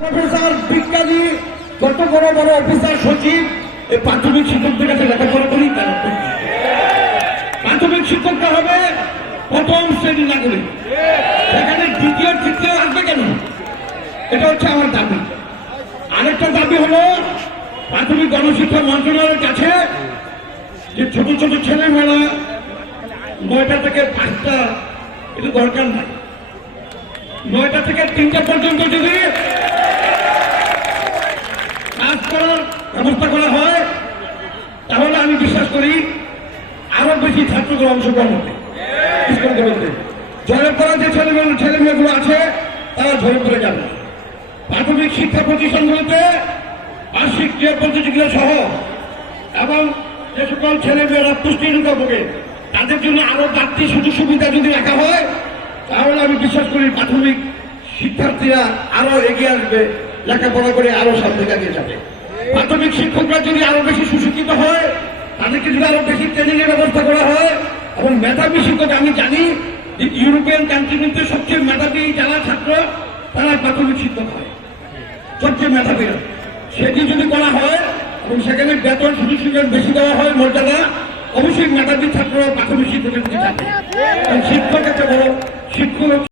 Professor বিজ্ঞানী কত বড় বড় অফিসার সচিব এই প্রাথমিক শিক্ষকদের কাছে লেখাপড়া করি। প্রাথমিক শিক্ষকটা হবে প্রথম শ্রেণী নাগরিক, সেখানে দ্বিতীয় তৃতীয় আসবে কেন? এটা হচ্ছে আমার দাবি। আরেকটা দাবি হলো প্রাথমিক গণশিক্ষা মন্ত্রণালয়ের কাছে যে ছোট ছোট ছেলেমেয়েরা 9টা থেকে 5টা এটা দরকার নাই, 9টা থেকে 3টা পর্যন্ত যদি কাজ করার ব্যবস্থা করা হয় তাহলে আমি বিশ্বাস করি আরো বেশি ছাত্রদের অংশগ্রহণ হবে। ঝরে পড়া যে ছেলেমেয়েগুলো আছে তারা ঝরে পড়ে যাবে। প্রাথমিক শিক্ষা প্রতিষ্ঠানগুলোতে বার্ষিক ক্রিয়া প্রতিযোগিতা সহ এবং যে সকল ছেলেমেয়েরা পুষ্টিহীনতা ভোগে তাদের জন্য আরো বাড়তি সুযোগ সুবিধা যদি রাখা হয় তাহলে আমি বিশ্বাস করি প্রাথমিক শিক্ষার্থীরা আরো এগিয়ে আসবে, লেখাপড়া করে আরো সামনে এগিয়ে যাবে। প্রাথমিক শিক্ষকরা যদি আরো বেশি সুশিক্ষিত হয়, তাদেরকে যদি আরো বেশি ট্রেনিং এর ব্যবস্থা করা হয় এবং মেধাবী শিক্ষক, আমি জানি যে ইউরোপিয়ান কান্ট্রিগুলোতে সবচেয়ে মেধাবী যারা ছাত্র তারা প্রাথমিক শিক্ষক হয়, সবচেয়ে মেধাবীরা, সেটি যদি করা হয় এবং সেখানে বেতন সুযোগ সুবিধা বেশি দেওয়া হয়, মর্যাদা, অবশ্যই মেধাবী ছাত্ররা প্রাথমিক শিক্ষকের দিকে যাবে। শিক্ষক একটা বড় শিক্ষক